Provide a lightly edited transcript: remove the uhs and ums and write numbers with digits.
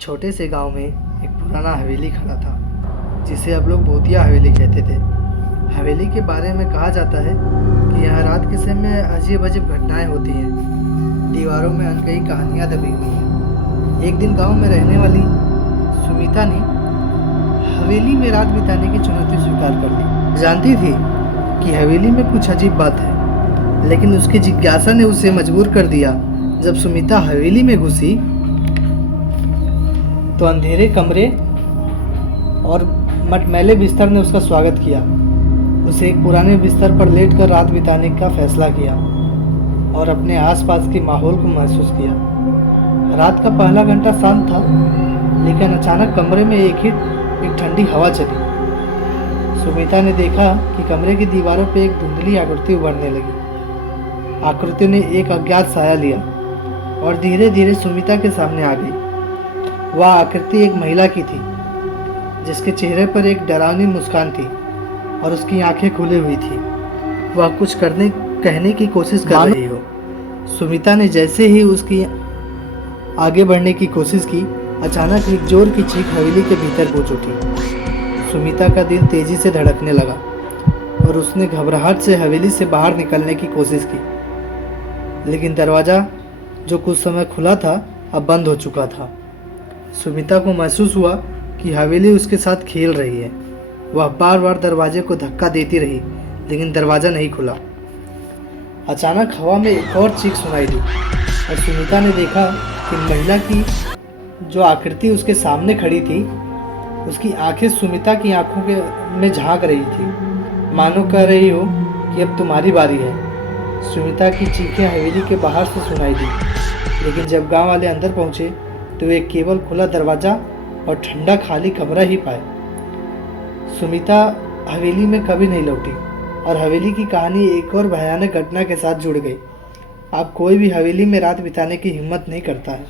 छोटे से गांव में एक पुराना हवेली खड़ा था जिसे अब लोग भूतिया हवेली कहते थे। हवेली के बारे में कहा जाता है कि यहाँ रात के समय अजीब अजीब घटनाएं होती हैं। दीवारों में अनकही कहानियाँ दबी हुई हैं। एक दिन गांव में रहने वाली सुमिता ने हवेली में रात बिताने की चुनौती स्वीकार कर ली। जानती थी कि हवेली में कुछ अजीब बात है, लेकिन उसकी जिज्ञासा ने उसे मजबूर कर दिया। जब सुमिता हवेली में घुसी तो अंधेरे कमरे और मटमैले बिस्तर ने उसका स्वागत किया। उसे एक पुराने बिस्तर पर लेटकर रात बिताने का फैसला किया और अपने आसपास के माहौल को महसूस किया। रात का पहला घंटा शांत था, लेकिन अचानक कमरे में एक ठंडी हवा चली। सुमिता ने देखा कि कमरे की दीवारों पर एक धुंधली आकृति उभरने लगी। आकृति ने एक अज्ञात साया लिया और धीरे धीरे सुमिता के सामने आ गई। वह आकृति एक महिला की थी, जिसके चेहरे पर एक डरावनी मुस्कान थी और उसकी आंखें खुली हुई थी। वह कुछ कहने की कोशिश कर रही हो। सुमिता ने जैसे ही उसकी आगे बढ़ने की कोशिश की, अचानक एक जोर की चीख हवेली के भीतर गूंज उठी। सुमिता का दिल तेजी से धड़कने लगा और उसने घबराहट से हवेली से बाहर निकलने की कोशिश की, लेकिन दरवाज़ा जो कुछ समय खुला था अब बंद हो चुका था। सुमिता को महसूस हुआ कि हवेली उसके साथ खेल रही है। वह बार बार दरवाजे को धक्का देती रही, लेकिन दरवाज़ा नहीं खुला। अचानक हवा में एक और चीख सुनाई दी और सुमिता ने देखा कि महिला की जो आकृति उसके सामने खड़ी थी, उसकी आंखें सुमिता की आंखों में झांक रही थी, मानो कह रही हो कि अब तुम्हारी बारी है। सुमिता की चीखें हवेली के बाहर से सुनाई दी, लेकिन जब गांव वाले अंदर पहुंचे तो वे केवल खुला दरवाज़ा और ठंडा खाली कमरा ही पाए। सुमिता हवेली में कभी नहीं लौटी और हवेली की कहानी एक और भयानक घटना के साथ जुड़ गई। अब कोई भी हवेली में रात बिताने की हिम्मत नहीं करता है।